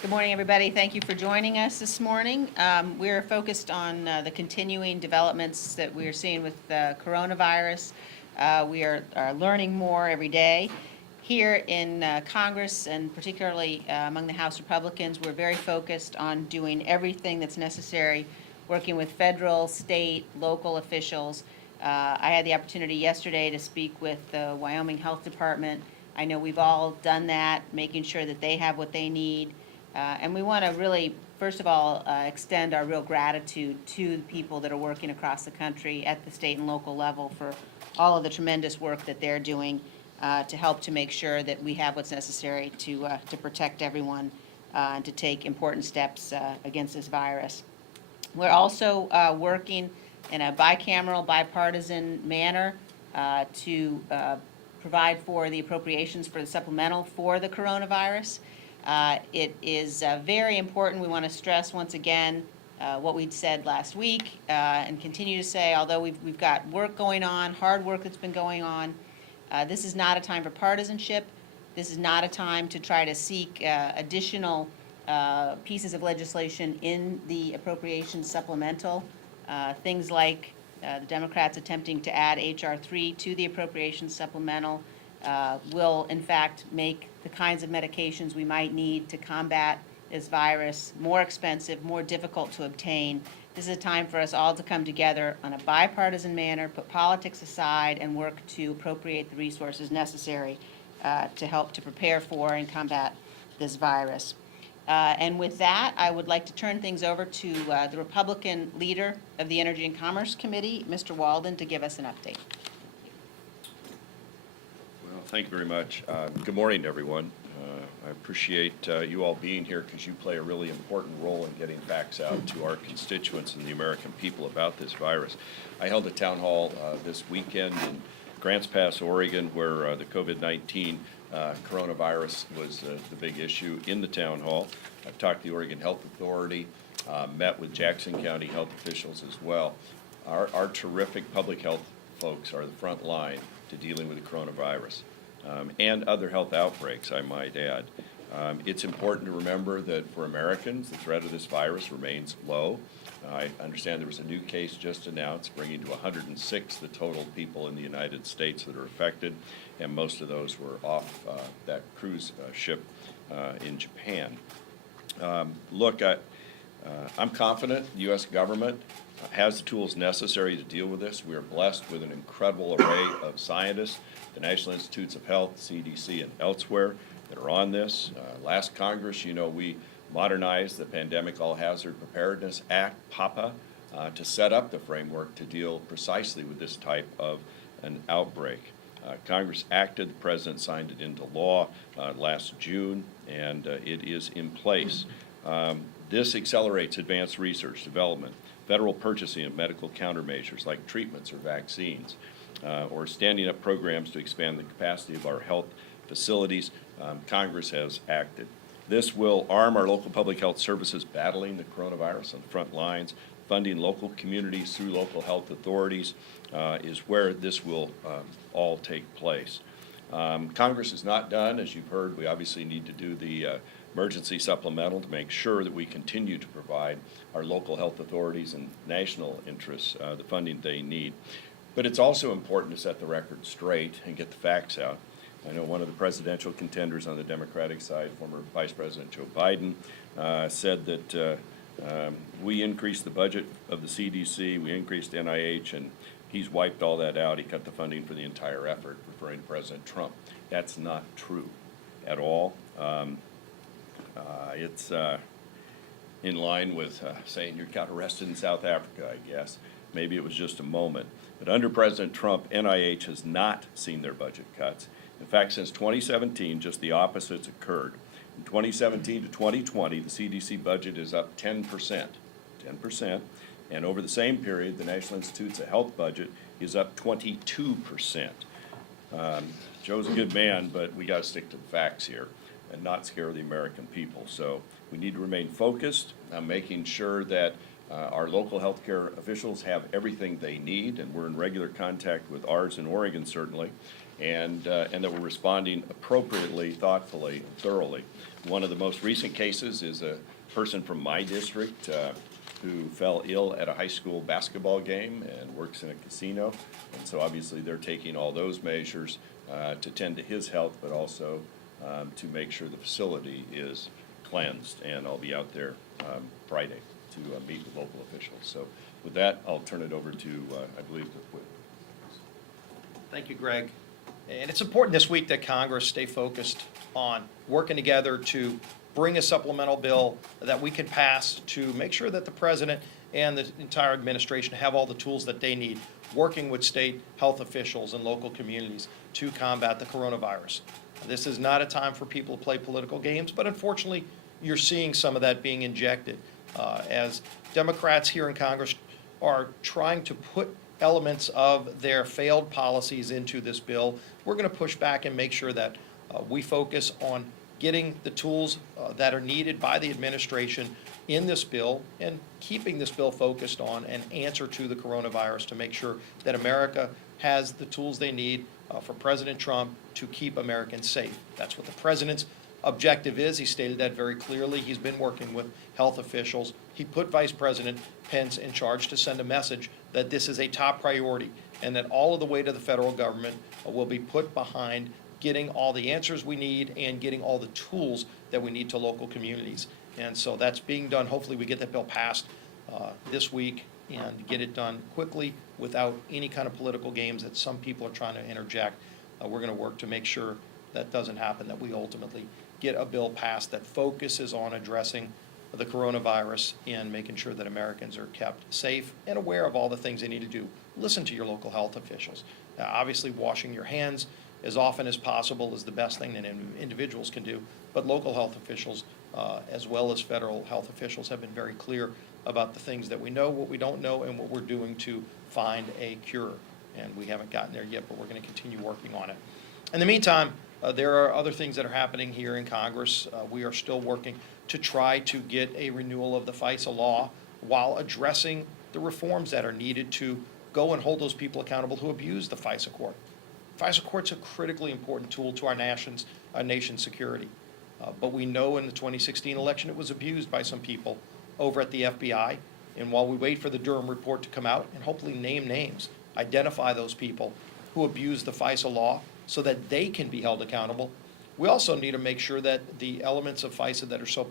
Good morning, everybody. Thank you for joining us this morning. We're focused on the continuing developments that we are seeing with the coronavirus. We are learning more every day. Here in Congress, and particularly among the House Republicans, we're very focused on doing everything that's necessary, working with federal, state, local officials. I had the opportunity yesterday to speak with the Wyoming Health Department. I know we've all done that, making sure that they have what they need. And we want to really, first of all, extend our real gratitude to the people that are working across the country at the state and local level for all of the tremendous work that they're doing to help to make sure that we have what's necessary to protect everyone and to take important steps against this virus. We're also working in a bicameral, bipartisan manner to provide for the appropriations for the supplemental for the coronavirus. It is very important. We want to stress once again what we'd said last week and continue to say, although we've got work going on, hard work that's been going on, this is not a time for partisanship. This is not a time to try to seek additional pieces of legislation in the appropriations supplemental. Things like the Democrats attempting to add H.R. 3 to the appropriations supplemental will, in fact, make the kinds of medications we might need to combat this virus more expensive, more difficult to obtain. This is a time for us all to come together on a bipartisan manner, put politics aside, and work to appropriate the resources necessary to help to prepare for and combat this virus. And with that, I would like to turn things over to the Republican leader of the Energy and Commerce Committee, Mr. Walden, to give us an update. Well, thank you very much. Good morning, everyone. I appreciate you all being here because you play a really important role in getting facts out to our constituents and the American people about this virus. I held a town hall this weekend in Grants Pass, Oregon, where the COVID-19 coronavirus was the big issue in the town hall. I've talked to the Oregon Health Authority, met with Jackson County health officials as well. Our terrific public health folks are the front line to dealing with the coronavirus and other health outbreaks, I might add. It's important to remember that for Americans, the threat of this virus remains low. I understand there was a new case just announced, bringing to 106 the total people in the United States that are affected, and most of those were off that cruise ship in Japan. Look, I'm confident the U.S. government has the tools necessary to deal with this. We are blessed with an incredible array of scientists, the National Institutes of Health, CDC, and elsewhere that are on this. Last Congress, you know, we modernized the Pandemic All Hazard Preparedness Act, PAPA, to set up the framework to deal precisely with this type of an outbreak. Congress acted, the President signed it into law last June, and it is in place. This accelerates advanced research, development, federal purchasing of medical countermeasures like treatments or vaccines, or standing up programs to expand the capacity of our health facilities. Congress has acted. This will arm our local public health services battling the coronavirus on the front lines. Funding local communities through local health authorities is where this will all take place. Congress is not done. As you've heard, we obviously need to do the emergency supplemental to make sure that we continue to provide our local health authorities and national interests the funding they need. But it's also important to set the record straight and get the facts out. I know one of the presidential contenders on the Democratic side, former Vice President Joe Biden, said that we increased the budget of the CDC, we increased NIH, and he's wiped all that out. He cut the funding for the entire effort, referring to President Trump. That's not true at all. It's in line with saying you got arrested in South Africa, I guess. Maybe it was just a moment. But under President Trump, NIH has not seen their budget cuts. In fact, since 2017, just the opposites occurred. From 2017 to 2020, the CDC budget is up 10%. And over the same period, the National Institutes of Health budget is up 22%. Joe's a good man, but we got to stick to the facts here and not scare the American people. So we need to remain focused on making sure that our local healthcare officials have everything they need, and we're in regular contact with ours in Oregon, certainly. and that we're responding appropriately, thoughtfully, thoroughly. One of the most recent cases is a person from my district who fell ill at a high school basketball game and works in a casino. And so obviously they're taking all those measures to tend to his health, but also to make sure the facility is cleansed. And I'll be out there Friday to meet with local officials. So with that, I'll turn it over to, I believe, the Whip. Thank you, Greg. And it's important this week that Congress stay focused on working together to bring a supplemental bill that we can pass to make sure that the president and the entire administration have all the tools that they need, working with state health officials and local communities to combat the coronavirus. This is not a time for people to play political games, but unfortunately, you're seeing some of that being injected as Democrats here in Congress are trying to put elements of their failed policies into this bill. We're going to push back and make sure that we focus on getting the tools that are needed by the administration in this bill and keeping this bill focused on an answer to the coronavirus to make sure that America has the tools they need for President Trump to keep Americans safe. That's what the president's objective is. He stated that very clearly. He's been working with health officials. He put Vice President Pence in charge to send a message that this is a top priority and that all of the weight of the federal government will be put behind getting all the answers we need and getting all the tools that we need to local communities. And so that's being done. Hopefully we get that bill passed this week and get it done quickly without any kind of political games that some people are trying to interject. We're going to work to make sure that doesn't happen, that we ultimately get a bill passed that focuses on addressing the coronavirus and making sure that Americans are kept safe and aware of all the things they need to do. Listen to your local health officials. Obviously, washing your hands as often as possible is the best thing that individuals can do, but local health officials, as well as federal health officials, have been very clear about the things that we know, what we don't know, and what we're doing to find a cure. And we haven't gotten there yet, but we're going to continue working on it. In the meantime, there are other things that are happening here in Congress. We are still working to try to get a renewal of the FISA law while addressing the reforms that are needed to go and hold those people accountable who abuse the FISA court. FISA court's a critically important tool to our nation's security. But we know in the 2016 election it was abused by some people over at the FBI. And while we wait for the Durham report to come out and hopefully name names, identify those people who abuse the FISA law so that they can be held accountable, we also need to make sure that the elements of FISA that are so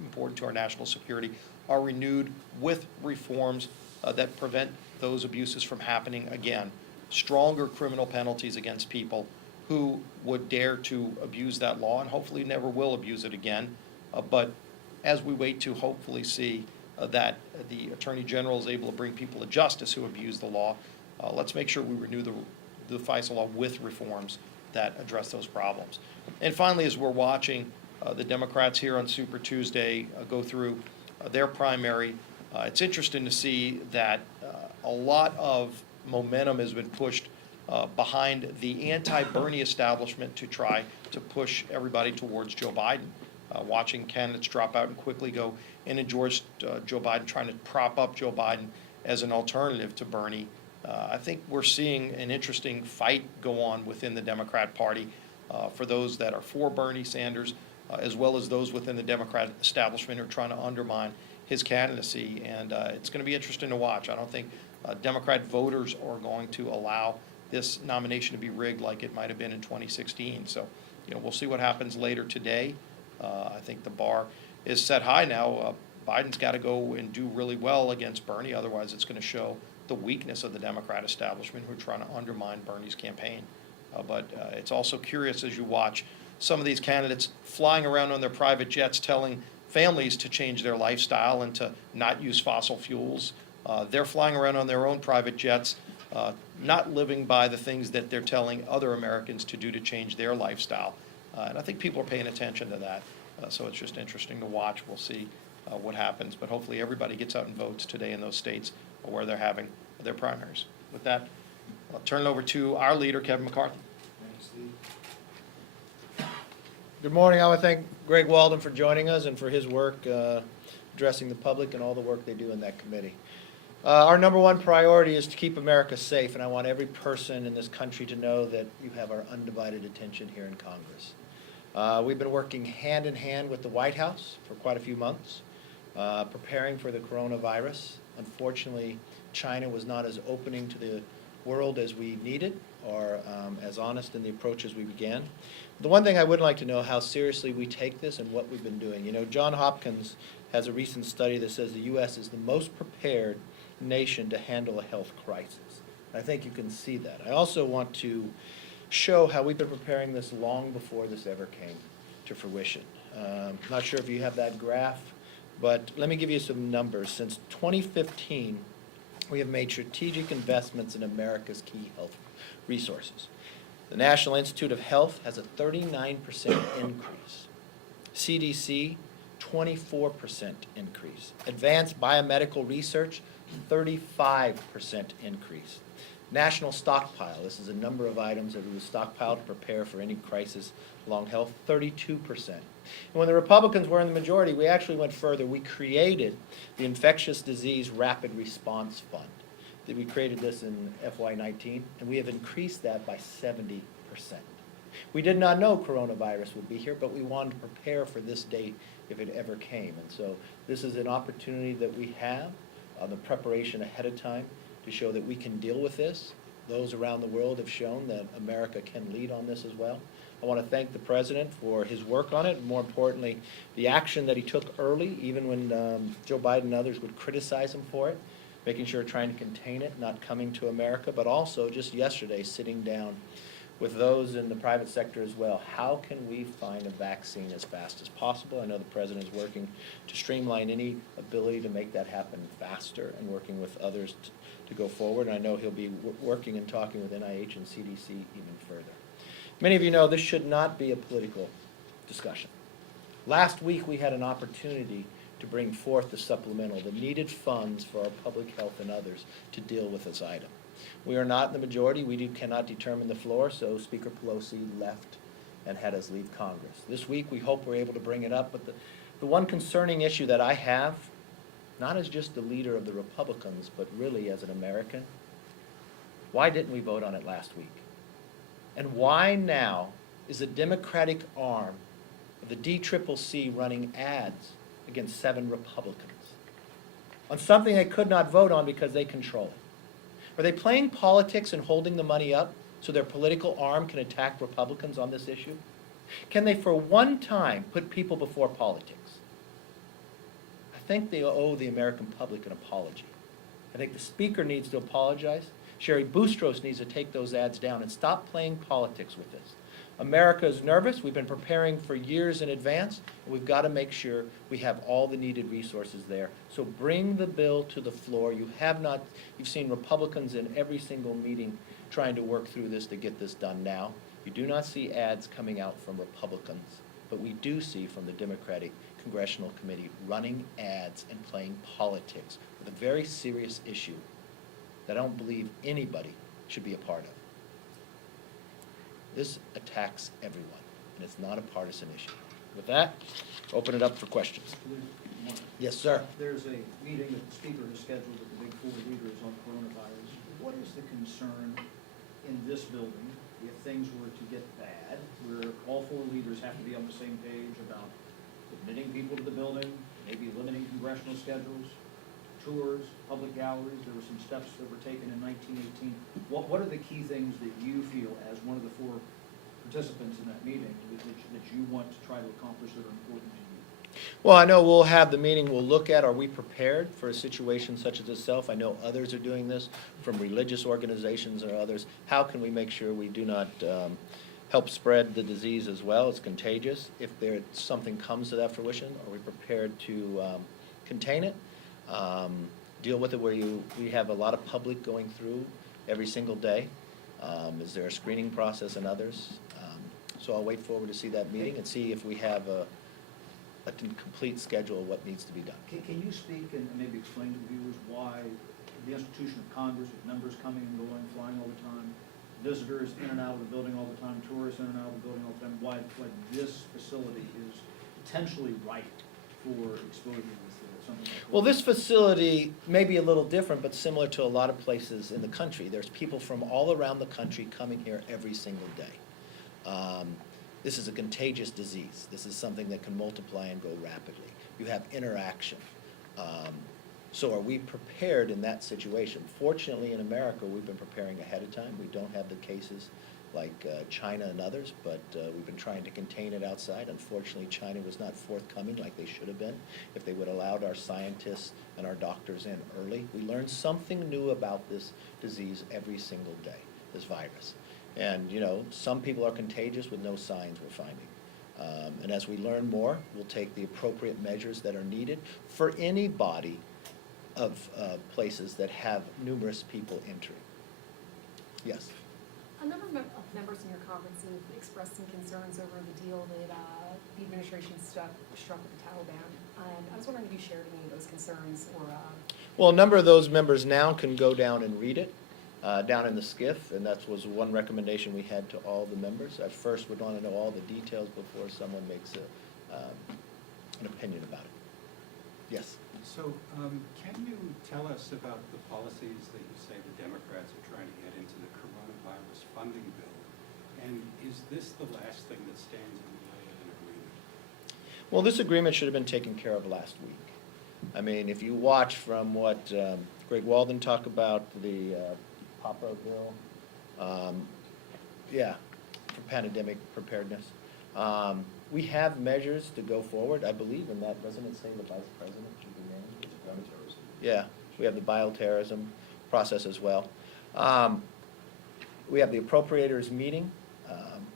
important to our national security are renewed with reforms that prevent those abuses from happening again. Stronger criminal penalties against people who would dare to abuse that law and hopefully never will abuse it again. But as we wait to hopefully see that the Attorney General is able to bring people to justice who abuse the law, let's make sure we renew the FISA law with reforms that address those problems. And finally, as we're watching the Democrats here on Super Tuesday go through their primary, it's interesting to see that a lot of momentum has been pushed behind the anti-Bernie establishment to try to push everybody towards Joe Biden. Watching candidates drop out and quickly go and endorse Joe Biden, trying to prop up Joe Biden as an alternative to Bernie. I think we're seeing an interesting fight go on within the Democrat Party for those that are for Bernie Sanders, as well as those within the Democrat establishment who are trying to undermine his candidacy. And it's going to be interesting to watch. I don't think Democrat voters are going to allow this nomination to be rigged like it might have been in 2016. So, we'll see what happens later today. I think the bar is set high now. Biden's got to go and do really well against Bernie. Otherwise, it's going to show the weakness of the Democrat establishment who are trying to undermine Bernie's campaign. But it's also curious as you watch some of these candidates flying around on their private jets telling families to change their lifestyle and to not use fossil fuels. They're flying around on their own private jets, not living by the things that they're telling other Americans to do to change their lifestyle. And I think people are paying attention to that. So it's just interesting to watch. We'll see what happens. But hopefully everybody gets out and votes today in those states where they're having their primaries. With that, I'll turn it over to our leader, Kevin McCarthy. Thanks, Steve. Good morning. I want to thank Greg Walden for joining us and for his work addressing the public and all the work they do in that committee. Our number one priority is to keep America safe, and I want every person in this country to know that you have our undivided attention here in Congress. We've been working hand in hand with the White House for quite a few months, preparing for the coronavirus. Unfortunately, China was not as opening to the world as we needed, or as honest in the approach as we began. The one thing I would like to know how seriously we take this and what we've been doing. You know, John Hopkins has a recent study that says the U.S. is the most prepared nation to handle a health crisis. I think you can see that. I also want to show how we've been preparing this long before this ever came to fruition. Not sure if you have that graph, but let me give you some numbers. Since 2015, we have made strategic investments in America's key health resources. The National Institute of Health has a 39% increase. CDC, 24% increase. Advanced biomedical research, 35% increase. National stockpile, this is a number of items that we would stockpile to prepare for any crisis along health, 32%. And when the Republicans were in the majority, we actually went further. We created the Infectious Disease Rapid Response Fund. We created this in FY19, and we have increased that by 70%. We did not know coronavirus would be here, but we wanted to prepare for this date if it ever came. And so this is an opportunity that we have, the preparation ahead of time, to show that we can deal with this. Those around the world have shown that America can lead on this as well. I want to thank the President for his work on it, and more importantly, the action that he took early, even when Joe Biden and others would criticize him for it, making sure trying to contain it, not coming to America, but also just yesterday sitting down with those in the private sector as well. How can we find a vaccine as fast as possible? I know the President is working to streamline any ability to make that happen faster and working with others to go forward. And I know he'll be working and talking with NIH and CDC even further. Many of you know this should not be a political discussion. Last week we had an opportunity to bring forth the supplemental, the needed funds for our public health and others to deal with this item. We are not in the majority. We cannot determine the floor, so Speaker Pelosi left and had us leave Congress. This week, we hope we're able to bring it up, but the one concerning issue that I have, not as just the leader of the Republicans, but really as an American, why didn't we vote on it last week? And why now is the Democratic arm of the DCCC running ads against 7 Republicans on something they could not vote on because they control it? Are they playing politics and holding the money up so their political arm can attack Republicans on this issue? Can they for one time put people before politics? I think they owe the American public an apology. I think the Speaker needs to apologize. Sherry Boustros needs to take those ads down and stop playing politics with this. America is nervous. We've been preparing for years in advance, and we've got to make sure we have all the needed resources there. So bring the bill to the floor. You've seen Republicans in every single meeting trying to work through this to get this done now. You do not see ads coming out from Republicans, but we do see from the Democratic Congressional Committee running ads and playing politics with a very serious issue that I don't believe anybody should be a part of. This attacks everyone, and it's not a partisan issue. With that, open it up for questions. Yes, sir. There's a meeting that the Speaker has scheduled with the big 4 leaders on coronavirus. What is the concern in this building if things were to get bad, where all 4 leaders have to be on the same page about admitting people to the building, maybe limiting congressional schedules, tours, public galleries? There were some steps that were taken in 1918. What are the key things that you feel, as one of the 4 participants in that meeting, that you want to try to accomplish that are important to you? Well, I know we'll have the meeting, we'll look at, are we prepared for a situation such as itself? I know others are doing this, from religious organizations or others. How can we make sure we do not help spread the disease as well? It's contagious. If something comes to that fruition, are we prepared to contain it? Deal with it where we have a lot of public going through every single day. Is there a screening process and others? So I'll wait forward to see that meeting and see if we have a complete schedule of what needs to be done. Can you speak and maybe explain to the viewers why the institution of Congress, with members coming and going, flying all the time, visitors in and out of the building all the time, tourists in and out of the building all the time, why this facility is potentially right for exposure with something like? Well, this facility may be a little different, but similar to a lot of places in the country. There's people from all around the country coming here every single day. This is a contagious disease. This is something that can multiply and go rapidly. You have interaction. So are we prepared in that situation? Fortunately, in America, we've been preparing ahead of time. We don't have the cases like China and others, but we've been trying to contain it outside. Unfortunately, China was not forthcoming like they should have been if they would have allowed our scientists and our doctors in early. We learn something new about this disease every single day, this virus. And, you know, some people are contagious with no signs we're finding. And as we learn more, we'll take the appropriate measures that are needed for any body of places that have numerous people entering. Yes? A number of members in your conference have expressed some concerns over the deal that the administration struck with the Taliban. And I was wondering if you shared any of those concerns or. Well, a number of those members now can go down and read it, down in the SCIF, and that was one recommendation we had to all the members. I first would want to know all the details before someone makes an opinion about it. Yes? So, can you tell us about the policies that you say the Democrats are trying to get into the coronavirus funding bill? And is this the last thing that stands in the way of an agreement? Well, this agreement should have been taken care of last week. I mean, if you watch from what Greg Walden talked about, the PAPA bill, yeah, for pandemic preparedness. We have measures to go forward, I believe, and that, doesn't it say the vice president should be named? Yeah, we have the bioterrorism process as well. We have the appropriators meeting.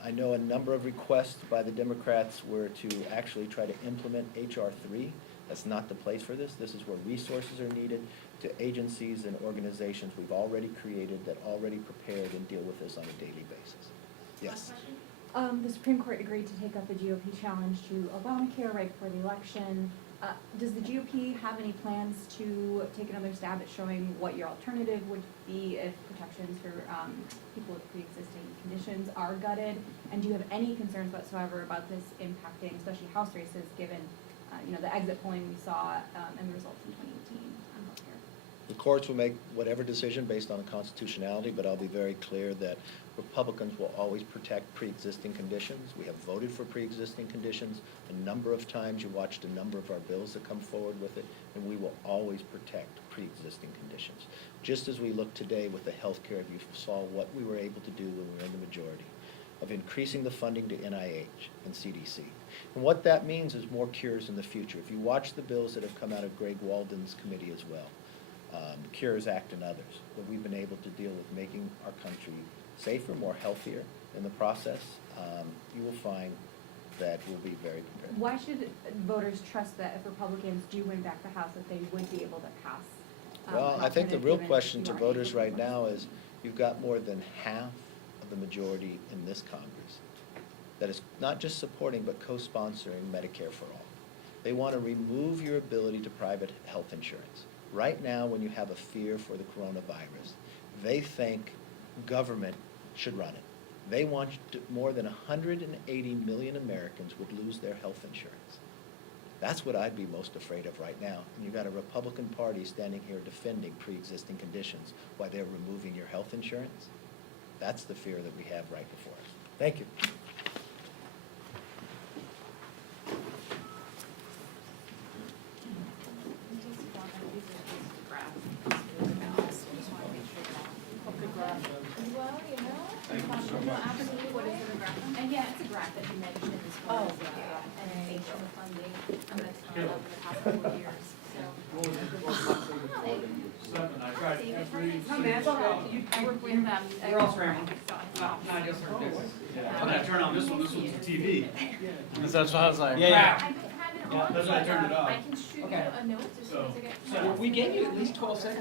I know a number of requests by the Democrats were to actually try to implement H.R. 3. That's not the place for this. This is where resources are needed to agencies and organizations we've already created that already prepared and deal with this on a daily basis. Yes? The Supreme Court agreed to take up the GOP challenge to Obamacare right before the election. Does the GOP have any plans to take another stab at showing what your alternative would be if protections for people with pre-existing conditions are gutted? And do you have any concerns whatsoever about this impacting, especially House races, given the exit polling we saw and the results in 2018 on healthcare? The courts will make whatever decision based on the constitutionality, but I'll be very clear that Republicans will always protect pre-existing conditions. We have voted for pre-existing conditions a number of times. You watched a number of our bills that come forward with it, and we will always protect pre-existing conditions. Just as we look today with the health care, you saw what we were able to do when we were in the majority, of increasing the funding to NIH and CDC. And what that means is more cures in the future. If you watch the bills that have come out of Greg Walden's committee as well, the Cures Act and others, that we've been able to deal with making our country safer, more healthier in the process, you will find that we'll be very prepared. Why should voters trust that if Republicans do win back the House, that they would be able to pass? Well, an I think the alternative real given question you to aren't voters able to right vote? now is, you've got more than half of the majority in this Congress that is not just supporting but co-sponsoring Medicare for all. They want to remove your ability to private health insurance. Right now, when you have a fear for the coronavirus, they think government should run it. They want more than 180 million Americans would lose their health insurance. That's what I'd be most afraid of right now. And you've got a Republican Party standing here defending pre-existing conditions while they're removing your health insurance. That's the fear that we have right before us. Thank you. And yeah, it's a graph that you mentioned as far as and the funding that's gone up in the past couple of years. I work with them. We're all scrambling. No, I just heard this. I'm gonna turn on this one was the TV. That's why I was like, crap. Yeah, that's why I turned it off. I can shoot you Okay. a note as soon as I get. So we gave you at least 12 seconds.